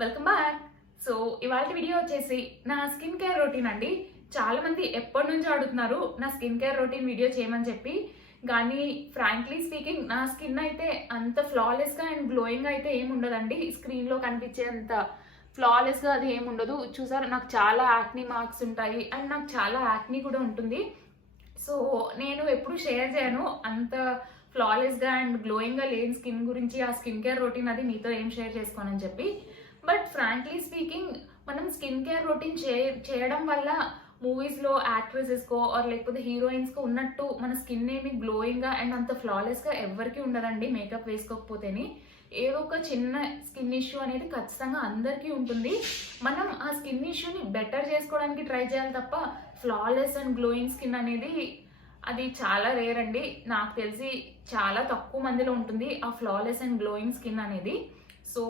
Welcome back. So ఇవాళ video వచ్చేసి నా స్కిన్ కేర్ రొటీన్ అండి. చాలా మంది ఎప్పటి నుంచో అడుగుతున్నారు నా స్కిన్ కేర్ రొటీన్ వీడియో చేయమని చెప్పి. కానీ ఫ్రాంక్లీ స్పీకింగ్ నా స్కిన్ అయితే అంత ఫ్లాలెస్గా అండ్ గ్లోయింగ్ అయితే ఏమి ఉండదండి. స్క్రీన్లో కనిపించేంత ఫ్లాలెస్గా అది ఏమి ఉండదు. చూసారు, నాకు చాలా యాక్నీ మార్క్స్ ఉంటాయి అండ్ నాకు చాలా యాక్నీ కూడా ఉంటుంది. సో నేను ఎప్పుడు షేర్ చేయను అంత ఫ్లాలెస్గా అండ్ గ్లోయింగ్గా లేని స్కిన్ గురించి, ఆ స్కిన్ కేర్ రొటీన్ అది మీతో ఏం షేర్ చేసుకోనని చెప్పి. బట్ ఫ్రాంక్లీ స్పీకింగ్ మనం స్కిన్ కేర్ రొటీన్ చేయడం వల్ల మూవీస్లో యాక్ట్రెసెస్కో ఆర్ లేకపోతే హీరోయిన్స్కో ఉన్నట్టు మన స్కిన్ ఏమి గ్లోయింగ్గా అండ్ అంత ఫ్లాలెస్గా ఎవరికి ఉండదండి. మేకప్ వేసుకోకపోతేనే ఏదో ఒక చిన్న స్కిన్ ఇష్యూ అనేది ఖచ్చితంగా అందరికీ ఉంటుంది. మనం ఆ స్కిన్ ఇష్యూని బెటర్ చేసుకోవడానికి ట్రై చేయాలి తప్ప ఫ్లాలెస్ అండ్ గ్లోయింగ్ స్కిన్ అనేది అది చాలా రేర్ అండి. నాకు తెలిసి చాలా తక్కువ మందిలో ఉంటుంది ఆ ఫ్లాలెస్ అండ్ గ్లోయింగ్ స్కిన్ అనేది. సో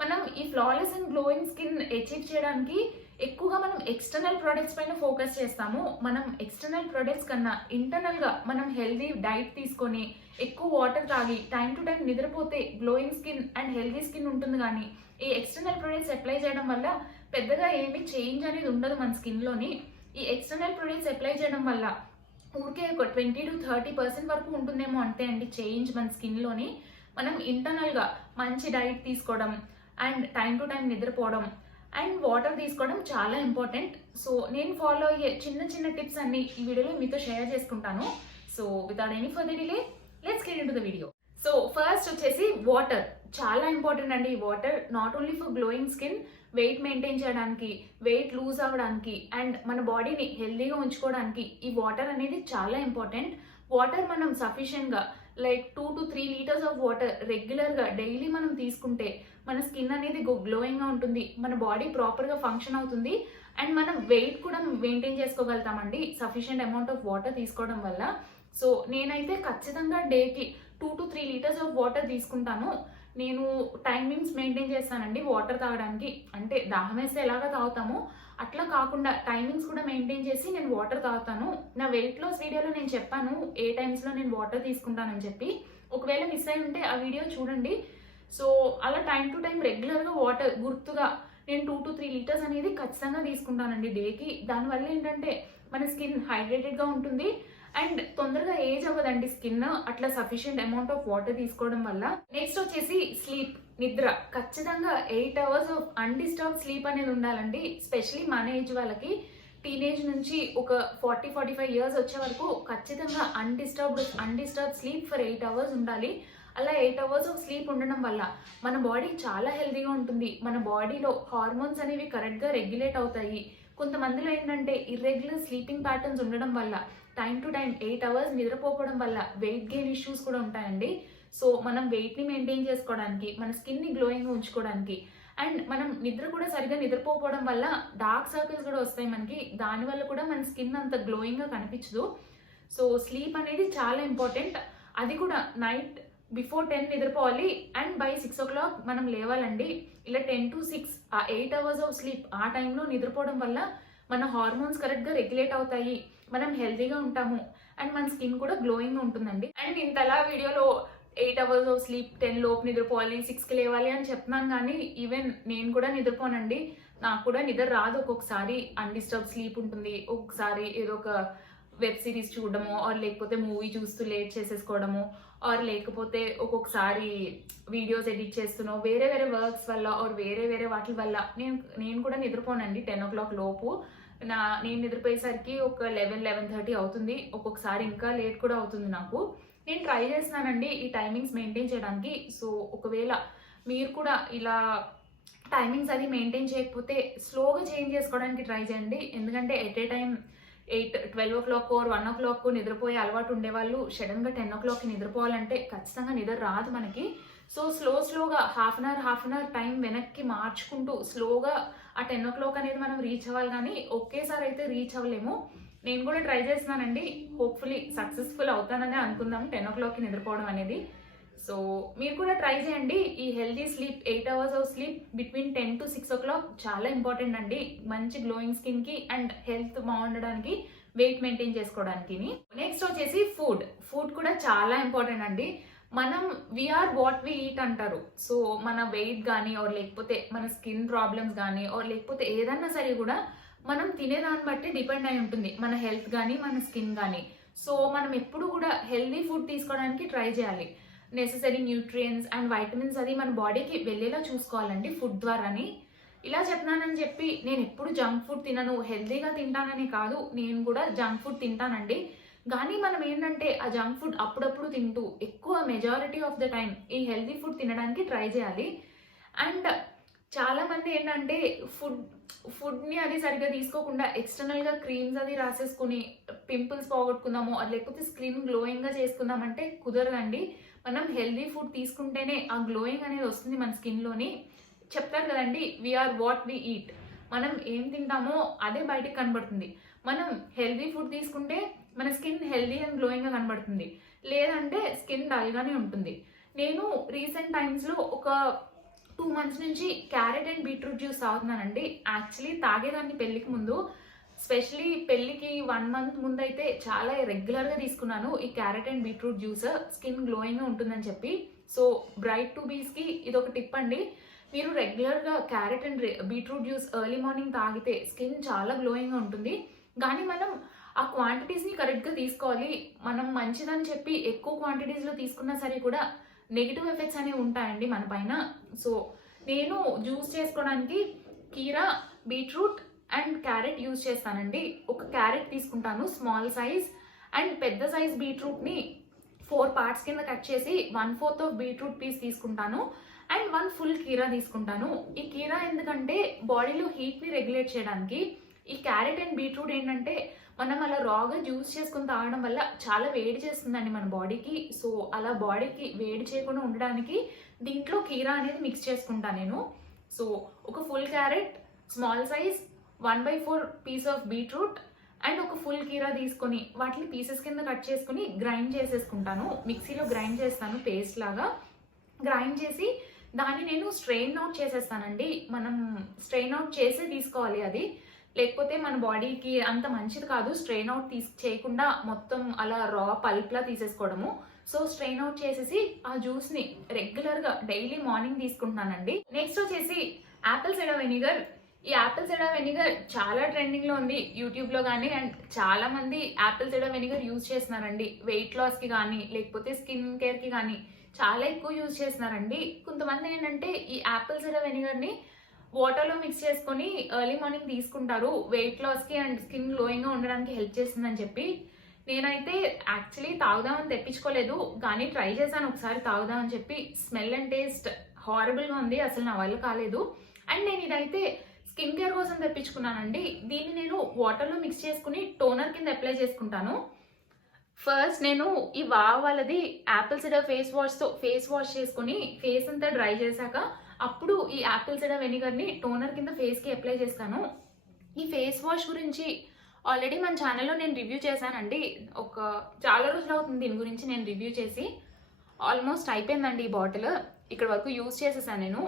మనం ఈ flawless and glowing skin achieve చేయడానికి ఎక్కువగా మనం ఎక్స్టర్నల్ ప్రొడక్ట్స్ పైన ఫోకస్ చేస్తాము. మనం ఎక్స్టర్నల్ ప్రొడక్ట్స్ కన్నా ఇంటర్నల్గా మనం హెల్దీ డైట్ తీసుకొని ఎక్కువ వాటర్ తాగి టైం టు టైం నిద్రపోతే glowing skin and healthy skin ఉంటుంది. కానీ ఈ ఎక్స్టర్నల్ ప్రొడక్ట్స్ అప్లై చేయడం వల్ల పెద్దగా ఏమీ చేంజ్ అనేది ఉండదు మన స్కిన్లోని. ఈ ఎక్స్టర్నల్ ప్రొడక్ట్స్ అప్లై చేయడం వల్ల ఊరికే ఒక 20 to 30% వరకు ఉంటుందేమో అంతే అండి చేంజ్ మన స్కిన్లోని. మనం ఇంటర్నల్గా మంచి డైట్ తీసుకోవడం అండ్ టైం టు టైం నిద్రపోవడం అండ్ వాటర్ తీసుకోవడం చాలా ఇంపార్టెంట్. సో నేను ఫాలో అయ్యే చిన్న చిన్న టిప్స్ అన్ని ఈ వీడియోలో మీతో షేర్ చేసుకుంటాను. So without any further delay let's get into the video. So first వచ్చేసి వాటర్ చాలా ఇంపార్టెంట్ అండి. ఈ water not only for glowing skin, weight maintain చేయడానికి, వెయిట్ లూజ్ అవ్వడానికి అండ్ మన బాడీని హెల్దీగా ఉంచుకోవడానికి ఈ వాటర్ అనేది చాలా ఇంపార్టెంట్. వాటర్ మనం సఫిషియెంట్గా like 2 to 3 liters of water రెగ్యులర్గా డైలీ మనం తీసుకుంటే మన స్కిన్ అనేది గ్లోయింగ్గా ఉంటుంది, మన బాడీ ప్రాపర్గా ఫంక్షన్ అవుతుంది అండ్ మనం వెయిట్ కూడా మెయింటైన్ చేసుకోగలుగుతామండి సఫిషియెంట్ అమౌంట్ ఆఫ్ వాటర్ తీసుకోవడం వల్ల. సో నేనైతే ఖచ్చితంగా డేకి 2 to 3 liters ఆఫ్ వాటర్ తీసుకుంటాను. నేను టైమింగ్స్ మెయింటైన్ చేస్తానండి వాటర్ తాగడానికి. అంటే దాహం వేస్తే ఎలాగా తాగుతామో అట్లా కాకుండా టైమింగ్స్ కూడా మెయింటైన్ చేసి నేను వాటర్ తాగుతాను. నా వెయిట్ లాస్ వీడియోలో నేను చెప్పాను ఏ టైమ్స్లో నేను వాటర్ తీసుకుంటానని చెప్పి. ఒకవేళ మిస్ అయి ఉంటే ఆ వీడియో చూడండి. సో అలా టైం టు టైం రెగ్యులర్గా వాటర్ గుర్తుగా నేను 2 to 3 liters అనేది ఖచ్చితంగా తీసుకుంటానండి డేకి. దానివల్ల ఏంటంటే మన స్కిన్ హైడ్రేటెడ్గా ఉంటుంది అండ్ తొందరగా ఏజ్ అవ్వదండి స్కిన్ అట్లా సఫిషియెంట్ అమౌంట్ ఆఫ్ వాటర్ తీసుకోవడం వల్ల. నెక్స్ట్ వచ్చేసి స్లీప్, నిద్ర. ఖచ్చితంగా 8 hours ఆఫ్ అన్డిస్టర్బ్ స్లీప్ అనేది ఉండాలండి. స్పెషలీ మన ఏజ్ వాళ్ళకి, టీనేజ్ నుంచి ఒక 40-45 years వచ్చే వరకు ఖచ్చితంగా అన్డిస్టర్బ్ స్లీప్ ఫర్ 8 hours ఉండాలి. అలా 8 hours ఆఫ్ స్లీప్ ఉండడం వల్ల మన బాడీ చాలా హెల్తీగా ఉంటుంది. మన బాడీలో హార్మోన్స్ అనేవి కరెక్ట్గా రెగ్యులేట్ అవుతాయి. కొంతమందిలో ఏంటంటే ఇర్రెగ్యులర్ స్లీపింగ్ ప్యాటర్న్స్ ఉండడం వల్ల టైం టు టైం 8 hours నిద్రపోవడం వల్ల వెయిట్ గెయిన్ ఇష్యూస్ కూడా ఉంటాయండి. సో మనం వెయిట్ని మెయింటైన్ చేసుకోవడానికి, మన స్కిన్ని గ్లోయింగ్గా ఉంచుకోవడానికి అండ్ మనం నిద్ర కూడా సరిగ్గా నిద్రపోవడం వల్ల డార్క్ సర్కిల్స్ కూడా వస్తాయి మనకి. దానివల్ల కూడా మన స్కిన్ అంత గ్లోయింగ్గా కనిపించదు. సో స్లీప్ అనేది చాలా ఇంపార్టెంట్. అది కూడా నైట్ బిఫోర్ 10 నిద్రపోవాలి అండ్ బై 6 o'clock మనం లేవాలండి. ఇలా 10 to 6 ఆ 8 hours ఆఫ్ స్లీప్ ఆ టైంలో నిద్రపోవడం వల్ల మన హార్మోన్స్ కరెక్ట్గా రెగ్యులేట్ అవుతాయి, మనం హెల్తీగా ఉంటాము అండ్ మన స్కిన్ కూడా గ్లోయింగ్గా ఉంటుందండి. అండ్ ఇంతలా వీడియోలో 8 hours ఆఫ్ స్లీప్, 10 లోపు నిద్రపోవాలి, 6కి లేవాలి అని చెప్తున్నాను. కానీ ఈవెన్ నేను కూడా నిద్రపోనండి. నాకు కూడా నిద్ర రాదు. ఒక్కొక్కసారి అన్డిస్టర్బ్ స్లీప్ ఉంటుంది, ఒక్కొక్కసారి ఏదో ఒక వెబ్ సిరీస్ చూడడము ఆర్ లేకపోతే మూవీ చూస్తూ లేట్ చేసేసుకోవడము ఆర్ లేకపోతే ఒక్కొక్కసారి వీడియోస్ ఎడిట్ చేస్తున్నాం వేరే వేరే వర్క్స్ వల్ల ఆర్ వేరే వేరే వాటి వల్ల నేను కూడా నిద్రపోనండి 10 o'clock లోపు. నేను నిద్రపోయేసరికి ఒక 11-11:30 అవుతుంది. ఒక్కొక్కసారి ఇంకా లేట్ కూడా అవుతుంది నాకు. నేను ట్రై చేస్తున్నానండి ఈ టైమింగ్స్ మెయింటైన్ చేయడానికి. సో ఒకవేళ మీరు కూడా ఇలా టైమింగ్స్ అది మెయింటైన్ చేయకపోతే స్లోగా చేంజ్ చేసుకోవడానికి ట్రై చేయండి. ఎందుకంటే at a time 12 o'clock or 1 o'clock నిద్రపోయే అలవాటు ఉండేవాళ్ళు సడన్గా 10 o'clock నిద్రపోవాలంటే ఖచ్చితంగా నిద్ర రాదు మనకి. సో స్లోగా హాఫ్ అన్ అవర్ టైం వెనక్కి మార్చుకుంటూ స్లోగా ఆ 10 o'clock అనేది మనం రీచ్ అవ్వాలి. కానీ ఒకేసారి అయితే రీచ్ అవ్వలేము. నేను కూడా ట్రై చేస్తున్నానండి. హోప్ఫుల్లీ సక్సెస్ఫుల్ అవుతానని అనుకుందాం 10 o'clock నిద్రపోవడం అనేది. సో మీరు కూడా ట్రై చేయండి. ఈ healthy sleep 8 hours of sleep between 10 to 6 o'clock చాలా ఇంపార్టెంట్ అండి మంచి గ్లోయింగ్ స్కిన్కి అండ్ హెల్త్ బాగుండడానికి, వెయిట్ మెయింటైన్ చేసుకోవడానికి. నెక్స్ట్ వచ్చేసి ఫుడ్ కూడా చాలా ఇంపార్టెంట్ అండి. మనం వీఆర్ వాట్ వి ఈట్ అంటారు. సో మన వెయిట్ కానీ ఆర్ లేకపోతే మన స్కిన్ ప్రాబ్లమ్స్ కానీ ఆర్ లేకపోతే ఏదన్నా సరే కూడా మనం తినేదాన్ని బట్టి డిపెండ్ అయి ఉంటుంది, మన హెల్త్ కానీ మన స్కిన్ కానీ. సో మనం ఎప్పుడు కూడా హెల్దీ ఫుడ్ తీసుకోవడానికి ట్రై చేయాలి. నెసెసరీ న్యూట్రియంట్స్ అండ్ వైటమిన్స్ అది మన బాడీకి వెళ్ళేలా చూసుకోవాలండి ఫుడ్ ద్వారాని. ఇలా చెప్తున్నానని చెప్పి నేను ఎప్పుడు జంక్ ఫుడ్ తినను, హెల్దీగా తింటానని కాదు, నేను కూడా జంక్ ఫుడ్ తింటానండి. కానీ మనం ఏంటంటే ఆ జంక్ ఫుడ్ అప్పుడప్పుడు తింటూ ఎక్కువ మెజారిటీ ఆఫ్ ద టైం ఈ హెల్దీ ఫుడ్ తినడానికి ట్రై చేయాలి. అండ్ చాలా మంది ఏంటంటే ఫుడ్ని అది సరిగ్గా తీసుకోకుండా ఎక్స్టర్నల్గా క్రీమ్స్ అది రాసేసుకుని పింపుల్స్ పోగొట్టుకుందాము, అది లేకపోతే స్కిన్ గ్లోయింగ్గా చేసుకుందామంటే కుదరదండి. మనం హెల్దీ ఫుడ్ తీసుకుంటేనే ఆ గ్లోయింగ్ అనేది వస్తుంది మన స్కిన్లోని. చెప్తారు కదండి, వీఆర్ వాట్ వి ఈట్. మనం ఏం తింటామో అదే బయటకు కనబడుతుంది. మనం హెల్దీ ఫుడ్ తీసుకుంటే మన స్కిన్ హెల్దీ అండ్ గ్లోయింగ్గా కనబడుతుంది, లేదంటే స్కిన్ డల్గానే ఉంటుంది. నేను రీసెంట్ టైమ్స్లో ఒక 2 months నుంచి క్యారెట్ అండ్ బీట్రూట్ జ్యూస్ తాగుతున్నానండి. యాక్చువల్లీ తాగేదాన్ని పెళ్ళికి ముందు, స్పెషలీ పెళ్ళికి 1 month ముందు అయితే చాలా రెగ్యులర్గా తీసుకున్నాను ఈ carrot and beetroot juice, skin గ్లోయింగ్గా ఉంటుందని చెప్పి. సో బ్రైట్ టు బీస్కి ఇది ఒక టిప్ అండి. మీరు రెగ్యులర్గా carrot and beetroot juice early morning తాగితే స్కిన్ చాలా గ్లోయింగ్గా ఉంటుంది. కానీ మనం ఆ క్వాంటిటీస్ని కరెక్ట్గా తీసుకోవాలి. మనం మంచిదని చెప్పి ఎక్కువ క్వాంటిటీస్లో తీసుకున్నా సరే కూడా నెగిటివ్ ఎఫెక్ట్స్ అనేవి ఉంటాయండి మన పైన. సో నేను జ్యూస్ చేసుకోవడానికి కీరా, బీట్రూట్ అండ్ క్యారెట్ యూజ్ చేస్తానండి. ఒక క్యారెట్ తీసుకుంటాను స్మాల్ సైజ్, అండ్ పెద్ద సైజ్ బీట్రూట్ని 4 parts కింద కట్ చేసి 1/4 ఆఫ్ బీట్రూట్ పీస్ తీసుకుంటాను, అండ్ 1 full కీరా తీసుకుంటాను. ఈ కీరా ఎందుకంటే బాడీలో హీట్ని రెగ్యులేట్ చేయడానికి. ఈ క్యారెట్ అండ్ బీట్రూట్ ఏంటంటే మనం అలా రాగా జ్యూస్ చేసుకుని తాగడం వల్ల చాలా వేడి చేస్తుందండి మన బాడీకి. సో అలా బాడీకి వేడి చేయకుండా ఉండడానికి దీంట్లో కీరా అనేది మిక్స్ చేసుకుంటాను నేను. సో ఒక full carrot, small size 1/4 piece of beetroot and ఒక ఫుల్ కీరా తీసుకొని వాటిని పీసెస్ కింద కట్ చేసుకుని గ్రైండ్ చేసేసుకుంటాను. మిక్సీలో గ్రైండ్ చేస్తాను, పేస్ట్ లాగా గ్రైండ్ చేసి దాన్ని నేను స్ట్రెయిన్ అవుట్ చేసేస్తానండి. మనం స్ట్రెయిన్ అవుట్ చేసే తీసుకోవాలి అది, లేకపోతే మన బాడీకి అంత మంచిది కాదు స్ట్రెయిన్ అవుట్ చేయకుండా మొత్తం అలా రా పల్ప్లా తీసేసుకోవడము. సో స్ట్రెయిన్ అవుట్ చేసేసి ఆ జ్యూస్ని రెగ్యులర్గా డైలీ మార్నింగ్ తీసుకుంటున్నానండి. నెక్స్ట్ వచ్చేసి యాపిల్ సైడర్ వెనిగర్. ఈ యాపిల్ సైడర్ వెనిగర్ చాలా ట్రెండింగ్లో ఉంది యూట్యూబ్లో కానీ, అండ్ చాలా మంది యాపిల్ సైడర్ వెనిగర్ యూజ్ చేస్తున్నారండి. వెయిట్ లాస్కి కానీ లేకపోతే స్కిన్ కేర్కి కానీ చాలా ఎక్కువ యూజ్ చేస్తున్నారండి. కొంతమంది ఏంటంటే ఈ యాపిల్ సైడర్ వెనిగర్ని వాటర్లో మిక్స్ చేసుకొని ఎర్లీ మార్నింగ్ తీసుకుంటారు, వెయిట్ లాస్కి అండ్ స్కిన్ గ్లోయింగ్గా ఉండడానికి హెల్ప్ చేస్తుందని చెప్పి. నేనైతే యాక్చువల్లీ తాగుదామని తెప్పించుకోలేదు, కానీ ట్రై చేశాను ఒకసారి తాగుదామని చెప్పి. స్మెల్ అండ్ టేస్ట్ హారబుల్గా ఉంది, అసలు నా వల్ల కాలేదు. అండ్ నేను ఇదైతే స్కిన్ కేర్ కోసం తెప్పించుకున్నానండి. దీన్ని నేను వాటర్లో మిక్స్ చేసుకుని టోనర్ కింద అప్లై చేసుకుంటాను. ఫస్ట్ నేను ఈ వాళ్ళది యాపిల్ సైడర్ ఫేస్ వాష్ చేసుకుని ఫేస్ అంతా డ్రై చేశాక అప్పుడు ఈ యాపిల్ సైడర్ వెనిగర్ని టోనర్ కింద ఫేస్కి అప్లై చేస్తాను. ఈ ఫేస్ వాష్ గురించి ఆల్రెడీ మన ఛానల్లో నేను రివ్యూ చేశానండి. చాలా రోజులు అవుతుంది దీని గురించి నేను రివ్యూ చేసి. ఆల్మోస్ట్ అయిపోయిందండి ఈ బాటిల్, ఇక్కడ వరకు యూజ్ చేసేసాను నేను.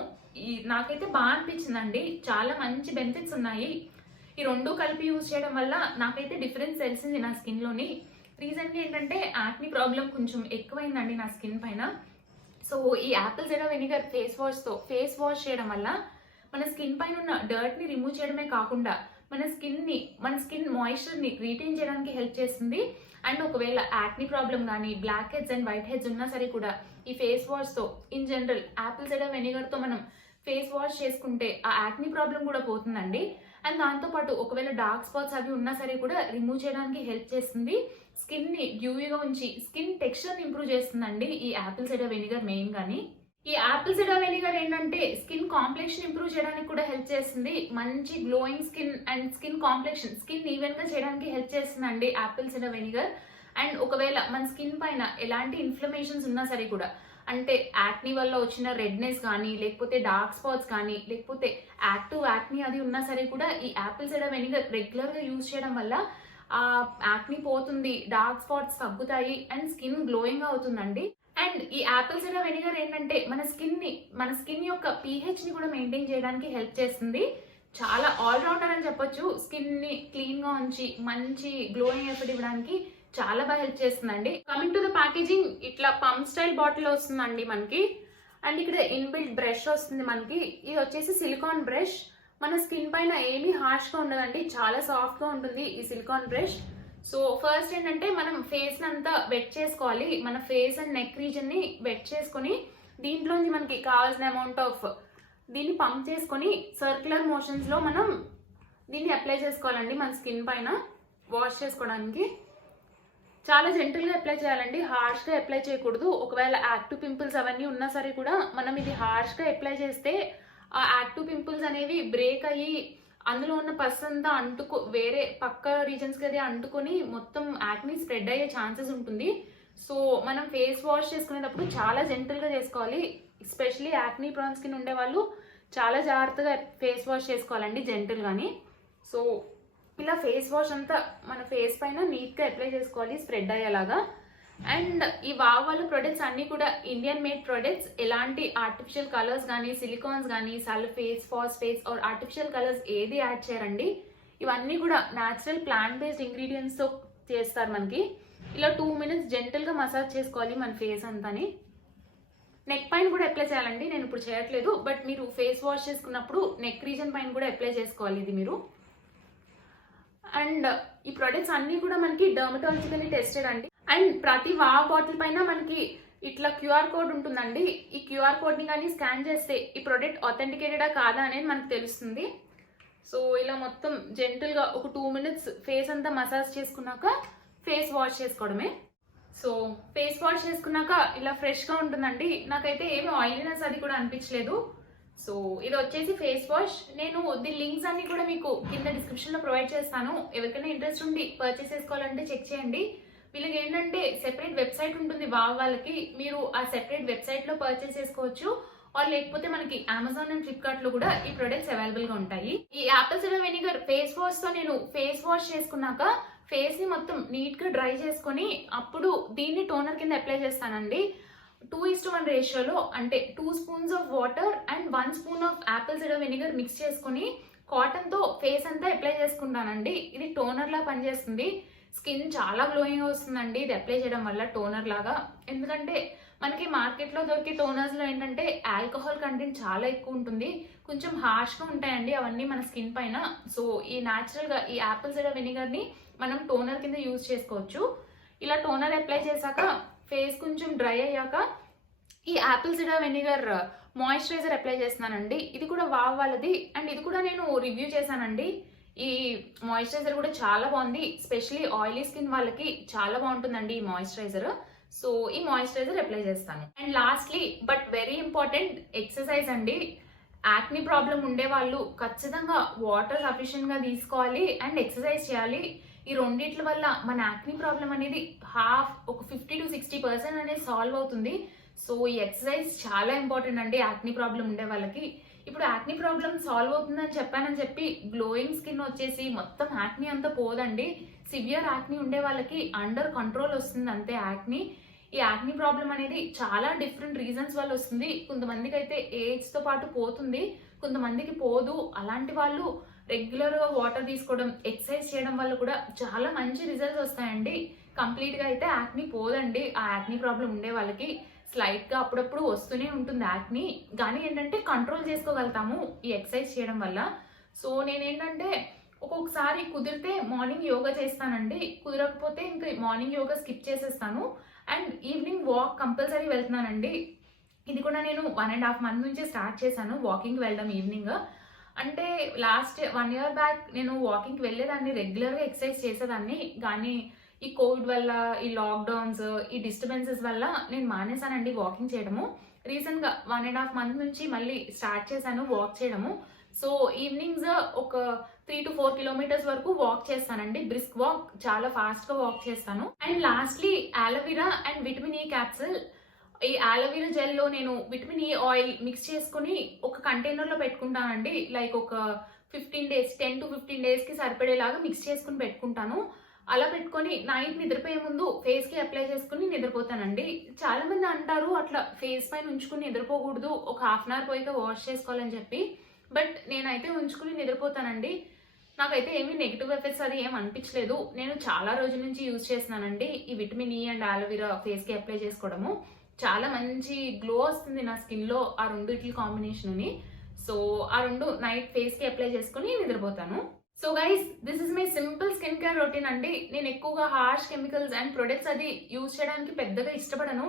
నాకైతే బాగా అనిపించిందండి, చాలా మంచి బెనిఫిట్స్ ఉన్నాయి. ఈ రెండు కలిపి యూజ్ చేయడం వల్ల నాకైతే డిఫరెన్స్ తెలిసింది నా స్కిన్లోని. రీజన్గా ఏంటంటే యాక్ని ప్రాబ్లం కొంచెం ఎక్కువైందండి నా స్కిన్ పైన. సో ఈ Apple cider vinegar face wash చేయడం వల్ల మన స్కిన్ పైన ఉన్న డర్ట్ని రిమూవ్ చేయడమే కాకుండా మన స్కిన్ మాయిశ్చర్ని రీటైన్ చేయడానికి హెల్ప్ చేస్తుంది. అండ్ ఒకవేళ యాక్ని ప్రాబ్లం కానీ black heads and white heads ఉన్నా సరే కూడా ఈ ఫేస్ వాష్తో ఇన్ జనరల్ యాపిల్ సైడర్ వెనిగర్తో మనం ఫేస్ వాష్ చేసుకుంటే ఆ యాక్ని ప్రాబ్లం కూడా పోతుందండి. అండ్ దాంతోపాటు ఒకవేళ డార్క్ స్పాట్స్ అవి ఉన్నా సరే కూడా రిమూవ్ చేయడానికి హెల్ప్ చేస్తుంది. స్కిన్ని డ్యూయిగా ఉంచి స్కిన్ టెక్స్చర్ని ఇంప్రూవ్ చేస్తుందండి ఈ యాపిల్ సైడర్ వెనిగర్ మెయిన్ గానీ. ఈ యాపిల్ సైడర్ వెనిగర్ ఏంటంటే స్కిన్ కాంప్లెక్షన్ ఇంప్రూవ్ చేయడానికి కూడా హెల్ప్ చేస్తుంది. మంచి గ్లోయింగ్ స్కిన్ అండ్ స్కిన్ ఈవెన్గా చేయడానికి హెల్ప్ చేస్తుందండి యాపిల్ సైడర్ వెనిగర్. అండ్ ఒకవేళ మన స్కిన్ పైన ఎలాంటి ఇన్ఫ్లమేషన్స్ ఉన్నా సరే కూడా, అంటే యాక్ని వల్ల వచ్చిన రెడ్నెస్ కానీ లేకపోతే డార్క్ స్పాట్స్ కానీ లేకపోతే యాక్టివ్ యాక్ని అది ఉన్నా సరే కూడా ఈ యాపిల్ సైడర్ వెనిగర్ రెగ్యులర్గా యూజ్ చేయడం వల్ల ఆ యాక్ని పోతుంది, డార్క్ స్పాట్స్ తగ్గుతాయి అండ్ స్కిన్ గ్లోయింగ్ అవుతుందండి. అండ్ ఈ యాపిల్ సైడర్ వెనిగర్ ఏంటంటే మన స్కిన్ యొక్క pHని కూడా మెయింటైన్ చేయడానికి హెల్ప్ చేస్తుంది. చాలా ఆల్రౌండర్ అని చెప్పొచ్చు. స్కిన్ని క్లీన్గా ఉంచి మంచి గ్లోయింగ్ ఎఫెక్ట్ ఇవ్వడానికి చాలా బాగా హెల్ప్ చేస్తుందండి. కమింగ్ టు ద ప్యాకేజింగ్, ఇట్లా పంప్ స్టైల్ బాటిల్ వస్తుందండి మనకి. అండ్ ఇక్కడ ఇన్బిల్ట్ బ్రష్ వస్తుంది మనకి. ఇది వచ్చేసి సిలికాన్ బ్రష్. మన స్కిన్ పైన ఏమీ హార్ష్గా ఉండదండి, చాలా సాఫ్ట్గా ఉంటుంది ఈ సిలికాన్ బ్రష్. సో ఫస్ట్ ఏంటంటే మనం ఫేస్ అంతా వెట్ చేసుకోవాలి. మన ఫేస్ అండ్ నెక్ రీజన్ ని వెట్ చేసుకొని దీంట్లోంచి మనకి కావాల్సిన అమౌంట్ ఆఫ్ దీన్ని పంప్ చేసుకొని సర్క్యులర్ మోషన్స్ లో మనం దీన్ని అప్లై చేసుకోవాలండి మన స్కిన్ పైన వాష్ చేసుకోవడానికి. చాలా జెంటల్ గా అప్లై చేయాలండి, హార్ష్ గా అప్లై చేయకూడదు. ఒకవేళ యాక్టివ్ పింపుల్స్ అవన్నీ ఉన్నా సరే కూడా మనం ఇది హార్ష్ గా అప్లై చేస్తే ఆ యాక్టివ్ పింపుల్స్ అనేవి బ్రేక్ అయ్యి అందులో ఉన్న పస్ అంతా వేరే పక్క రీజన్స్ కి అది అంటుకొని మొత్తం యాక్ని స్ప్రెడ్ అయ్యే ఛాన్సెస్ ఉంటుంది. సో మనం ఫేస్ వాష్ చేసుకునేటప్పుడు చాలా జెంటల్ గా చేసుకోవాలి. ఎస్పెషలీ యాక్ని ప్రాన్ స్కిన్ ఉండే వాళ్ళు చాలా జాగ్రత్తగా ఫేస్ వాష్ చేసుకోవాలండి, జెంటల్ గాని. సో ఇలా ఫేస్ వాష్ అంతా మన ఫేస్ పైన నీట్ గా అప్లై చేసుకోవాలి, స్ప్రెడ్ అయ్యేలాగా. అండ్ ఈ వావ్ వాళ్ళ ప్రొడక్ట్స్ అన్ని కూడా ఇండియన్ మేడ్ ప్రొడక్ట్స్. ఎలాంటి ఆర్టిఫిషియల్ కలర్స్ కానీ, సిలికాన్స్ కానీ, sulphates, phosphates or artificial colours ఏది యాడ్ చేయరండి. ఇవన్నీ కూడా న్యాచురల్ ప్లాంట్ బేస్డ్ ఇంగ్రీడియంట్స్ తో చేస్తారు మనకి. ఇలా 2 minutes జెంటల్ గా మసాజ్ చేసుకోవాలి మన ఫేస్ అంతాని. నెక్ పైన కూడా అప్లై చేయాలండి, నేను ఇప్పుడు చేయట్లేదు, బట్ మీరు ఫేస్ వాష్ చేసుకున్నప్పుడు నెక్ రీజన్ పైన కూడా అప్లై చేసుకోవాలి ఇది మీరు. అండ్ ఈ ప్రొడక్ట్స్ అన్ని కూడా మనకి డర్మటాలజికల్లీ టెస్టెడ్ అండి. అండ్ ప్రతి వావ్ బాటిల్ పైన మనకి ఇట్లా క్యూఆర్ కోడ్ ఉంటుందండి. ఈ క్యూఆర్ కోడ్ ని కానీ స్కాన్ చేస్తే ఈ ప్రొడక్ట్ ఆథెంటికేటెడా కాదా అనేది మనకు తెలుస్తుంది. సో ఇలా మొత్తం జెంటల్ గా ఒక 2 minutes ఫేస్ అంతా మసాజ్ చేసుకున్నాక ఫేస్ వాష్ చేసుకోవడమే. సో ఫేస్ వాష్ చేసుకున్నాక ఇలా ఫ్రెష్ గా ఉంటుందండి. నాకైతే ఏమి ఆయిలీనెస్ అది కూడా అనిపించలేదు. సో ఇది వచ్చేసి ఫేస్ వాష్. నేను దీని లింక్స్ అన్ని కూడా మీకు కింద డిస్క్రిప్షన్ లో ప్రొవైడ్ చేస్తాను. ఎవరికైనా ఇంట్రెస్ట్ ఉండి పర్చేస్ చేసుకోవాలంటే చెక్ చేయండి. వీళ్ళకి ఏంటంటే సెపరేట్ వెబ్సైట్ ఉంటుంది వావ్ వాళ్ళకి, మీరు ఆ సెపరేట్ వెబ్సైట్ లో పర్చేస్ చేసుకోవచ్చు. ఆర్ లేకపోతే మనకి అమెజాన్ అండ్ ఫ్లిప్కార్ట్ లో కూడా ఈ ప్రొడక్ట్స్ అవైలబుల్ గా ఉంటాయి. ఈ Apple cider vinegar face wash తో నేను ఫేస్ వాష్ చేసుకున్నాక ఫేస్ ని మొత్తం నీట్ గా డ్రై చేసుకొని అప్పుడు దీన్ని టోనర్ కింద అప్లై చేస్తానండి. 2:1 రేషియోలో, అంటే 2 spoons of water and 1 spoon of Apple cider vinegar mix చేసుకుని కాటన్ తో ఫేస్ అంతా అప్లై చేసుకుంటానండి. ఇది టోనర్ లా పనిచేస్తుంది. స్కిన్ చాలా గ్లోయింగ్ వస్తుందండి ఇది అప్లై చేయడం వల్ల, టోనర్ లాగా. ఎందుకంటే మనకి మార్కెట్ లో దొరికే టోనర్స్ లో ఏంటంటే ఆల్కహాల్ కంటెంట్ చాలా ఎక్కువ ఉంటుంది, కొంచెం హార్ష్ గా ఉంటాయండి అవన్నీ మన స్కిన్ పైన. సో ఈ న్యాచురల్ గా ఈ యాపిల్ సిడర్ వెనిగర్ ని మనం టోనర్ కింద యూజ్ చేసుకోవచ్చు. ఇలా టోనర్ అప్లై చేశాక ఫేస్ కొంచెం డ్రై అయ్యాక ఈ Apple cider vinegar moisturiser apply చేస్తున్నానండి. ఇది కూడా వావ్ వాళ్ళది అండ్ ఇది కూడా నేను రివ్యూ చేశానండి. ఈ మాయిశ్చరైజర్ కూడా చాలా బాగుంది, స్పెషలీ ఆయిలీ స్కిన్ వాళ్ళకి చాలా బాగుంటుందండి ఈ మాయిశ్చరైజర్. సో ఈ మాయిశ్చరైజర్ అప్లై చేస్తాను. And lastly but very important, exercise అండి. యాక్ని ప్రాబ్లం ఉండే వాళ్ళు ఖచ్చితంగా వాటర్ సఫిషియెంట్ గా తీసుకోవాలి అండ్ ఎక్సర్సైజ్ చేయాలి. ఈ రెండిట్ల వల్ల మన యాక్ని ప్రాబ్లం అనేది ఒక 50 to 60% అనేది సాల్వ్ అవుతుంది. సో ఈ ఎక్సర్సైజ్ చాలా ఇంపార్టెంట్ అండి యాక్ని ప్రాబ్లం ఉండే వాళ్ళకి. ఇప్పుడు యాక్ని ప్రాబ్లం సాల్వ్ అవుతుందని చెప్పానని చెప్పి గ్లోయింగ్ స్కిన్ వచ్చేసి మొత్తం యాక్ని అంతా పోదండి. సివియర్ యాక్ని ఉండే వాళ్ళకి అండర్ కంట్రోల్ వస్తుంది అంతే యాక్ని. ఈ యాక్ని ప్రాబ్లం అనేది చాలా డిఫరెంట్ రీజన్స్ వల్ల వస్తుంది. కొంతమందికి అయితే ఏజ్ తో పాటు పోతుంది, కొంతమందికి పోదు. అలాంటి వాళ్ళు రెగ్యులర్ గా వాటర్ తీసుకోవడం, ఎక్సర్సైజ్ చేయడం వల్ల కూడా చాలా మంచి రిజల్ట్స్ వస్తాయండి. కంప్లీట్ గా అయితే యాక్ని పోదండి ఆ యాక్ని ప్రాబ్లం ఉండే వాళ్ళకి. స్లైట్ గా అప్పుడప్పుడు వస్తూనే ఉంటుంది యాక్ని, కానీ ఏంటంటే కంట్రోల్ చేసుకోగలుగుతాము ఈ ఎక్సర్సైజ్ చేయడం వల్ల. సో నేనేంటంటే ఒక్కొక్కసారి కుదిరితే మార్నింగ్ యోగా చేస్తానండి, కుదరకపోతే ఇంకా మార్నింగ్ యోగా స్కిప్ చేసేస్తాను. అండ్ ఈవినింగ్ వాక్ కంపల్సరీ వెళ్తున్నానండి. ఇది కూడా నేను 1.5 months నుంచి స్టార్ట్ చేశాను వాకింగ్ వెళ్ళడం ఈవినింగ్. అంటే లాస్ట్ 1 year బ్యాక్ నేను వాకింగ్కి వెళ్ళేదాన్ని, రెగ్యులర్గా ఎక్సర్సైజ్ చేసేదాన్ని. కానీ ఈ కోవిడ్ వల్ల, ఈ లాక్డౌన్స్, ఈ డిస్టర్బెన్సెస్ వల్ల నేను మానేశానండి వాకింగ్ చేయడము. రీసెంట్గా 1.5 months నుంచి మళ్ళీ స్టార్ట్ చేశాను వాక్ చేయడము. సో ఈవినింగ్స్ ఒక 3 to 4 kilometers వరకు వాక్ చేస్తానండి, బ్రిస్క్ వాక్, చాలా ఫాస్ట్గా వాక్ చేస్తాను. And lastly aloe vera and vitamin E capsule. ఈ ఆలోవెరా జెల్లో నేను విటమిన్ ఈ ఆయిల్ మిక్స్ చేసుకుని ఒక కంటైనర్లో పెట్టుకుంటానండి. లైక్ ఒక 15 days, 10 to 15 days కి సరిపడేలాగా మిక్స్ చేసుకుని పెట్టుకుంటాను. అలా పెట్టుకొని నైట్ నిద్రపోయే ముందు ఫేస్ కి అప్లై చేసుకుని నిద్రపోతానండి. చాలా మంది అంటారు అట్లా ఫేస్ పైన ఉంచుకుని నిద్రపోకూడదు, ఒక 1/2 hour పోయిక వాష్ చేసుకోవాలని చెప్పి. బట్ నేనైతే ఉంచుకుని నిద్రపోతానండి. నాకైతే ఏమీ నెగిటివ్ ఎఫెక్ట్స్ అది ఏం అనిపించలేదు. నేను చాలా రోజుల నుంచి యూజ్ చేస్తున్నానండి ఈ విటమిన్ ఈ అండ్ ఆలోవెరా ఫేస్కి అప్లై చేసుకోవడము. చాలా మంచి గ్లో వస్తుంది నా స్కిన్లో ఆ రెండిటి కాంబినేషన్ని. సో ఆ రెండు నైట్ ఫేస్కి అప్లై చేసుకుని నిద్రపోతాను. So guys, this is my simple skin care routine అండి. నేను ఎక్కువగా హార్ష్ కెమికల్స్ అండ్ ప్రొడక్ట్స్ అది యూజ్ చేయడానికి పెద్దగా ఇష్టపడను.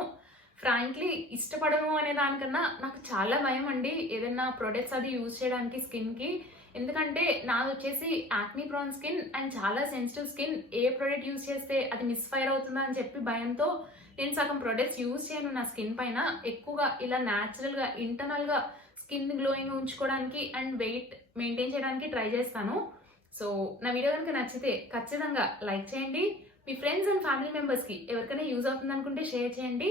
ఫ్రాంక్లీ ఇష్టపడను అనే దానికన్నా నాకు చాలా భయం అండి ఏదైనా ప్రొడక్ట్స్ అది యూజ్ చేయడానికి స్కిన్కి. ఎందుకంటే నాది వచ్చేసి యాక్నీ ప్రాన్ స్కిన్ అండ్ చాలా సెన్సిటివ్ స్కిన్. ఏ ప్రొడక్ట్ యూజ్ చేస్తే అది మిస్ఫైర్ అవుతుందా అని చెప్పి భయంతో నేను సగం ప్రొడక్ట్స్ యూజ్ చేయను నా స్కిన్ పైన. ఎక్కువగా ఇలా న్యాచురల్గా ఇంటర్నల్గా స్కిన్ గ్లోయింగ్ ఉంచుకోవడానికి అండ్ వెయిట్ మెయింటైన్ చేయడానికి ట్రై చేస్తాను. సో నా వీడియో కనుక నచ్చితే ఖచ్చితంగా లైక్ చేయండి. మీ ఫ్రెండ్స్ అండ్ ఫ్యామిలీ మెంబర్స్కి ఎవరికైనా యూజ్ అవుతుంది అనుకుంటే షేర్ చేయండి.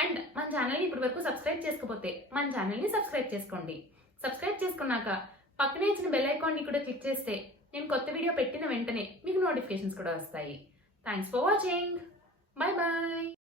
అండ్ మన ఛానల్ని ఇప్పటి వరకు సబ్స్క్రైబ్ చేసుకోకపోతే మన ఛానల్ని సబ్స్క్రైబ్ చేసుకోండి. సబ్స్క్రైబ్ చేసుకున్నాక పక్కనే ఇచ్చిన బెల్ ఐకాన్ని కూడా క్లిక్ చేస్తే నేను కొత్త వీడియో పెట్టిన వెంటనే మీకు నోటిఫికేషన్స్ కూడా వస్తాయి. Thanks for watching. Bye bye.